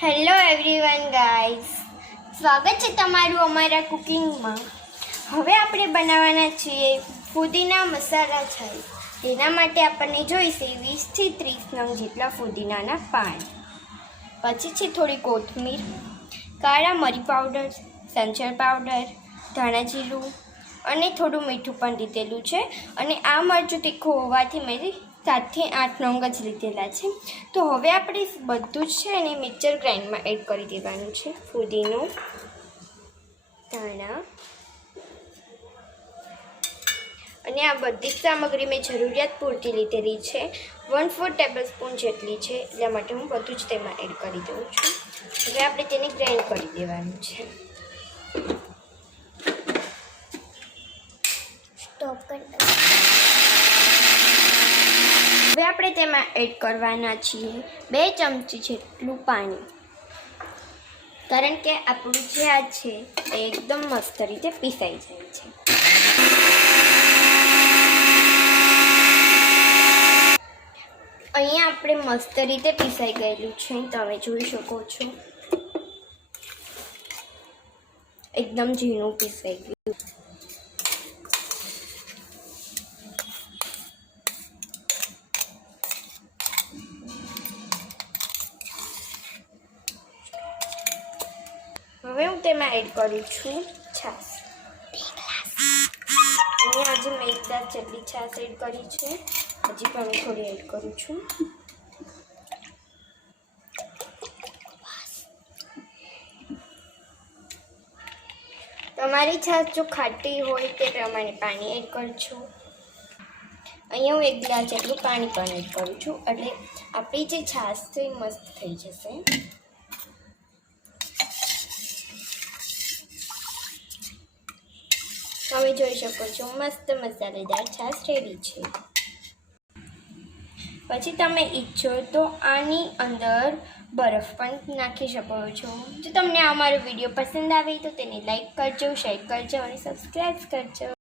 Hello everyone guys, સ્વાગત છે તમારું અમારા કુકિંગમાં. હવે આપણે બનાવવાના છીએ ફુદીના મસાલા છાશ. તેના માટે આપણને જોઈશે 20 થી 30 નંગ જેટલા ફુદીનાના પાન. પછી છે થોડી કોથમીર, કાળા મરી પાવડર, સંચળ પાવડર, ધાણા જીરું અને થોડું મીઠું પણ લીધેલું છે. અને આ મરચું તીખું હોવાથી મેં 7 થી 8 નંગ જ લીધેલા છે. તો હવે આપણે બધું જ છે એને મિક્સર ગ્રાઇન્ડમાં એડ કરી દેવાનું છે. ફુદીનો, ધાણા અને આ બધી જ સામગ્રી મેં જરૂરિયાત પૂરતી લીધેલી છે. 1/4 ટેબલસ્પૂન જેટલી છે, એટલા માટે હું બધું જ તેમાં એડ કરી દઉં છું. હવે આપણે તેને ગ્રાઇન્ડ કરી દેવાનું છે. હવે આપણે તેમાં એડ કરવાના છીએ 2 ચમચી જેટલું પાણી, કારણ કે આપણું જે આ છે એ એકદમ મસ્ત રીતે પીસાઈ જાય છે. અહીંયા આપણે મસ્ત રીતે પીસાઈ ગયેલું છે, તમે જોઈ શકો છો. એકદમ ઝીણું પીસાઈ ગયું. હવે હું તેમાં એડ કરું છું છાશ. અહીંયા હજી મેં 1 ગ્લાસ જેટલી છાશ એડ કરી છે. હજી પણ હું થોડી એડ કરું છું. તમારી છાશ જો ખાટી હોય તે પ્રમાણે પાણી એડ કરજો. અહીંયા હું 1 ગ્લાસ જેટલું પાણી પણ એડ કરું છું, એટલે આપણી જે છાશ છે એ મસ્ત થઈ જશે. તમે જોઈ શકો છો મસ્ત મસાલેદાર છાશ રેડી છે. પછી તમે ઈચ્છો તો આની અંદર બરફ પણ નાખી શકો છો. જો તમને અમારો વિડીયો પસંદ આવે તો તેને લાઈક કરજો, શેર કરજો અને સબસ્ક્રાઈબ કરજો.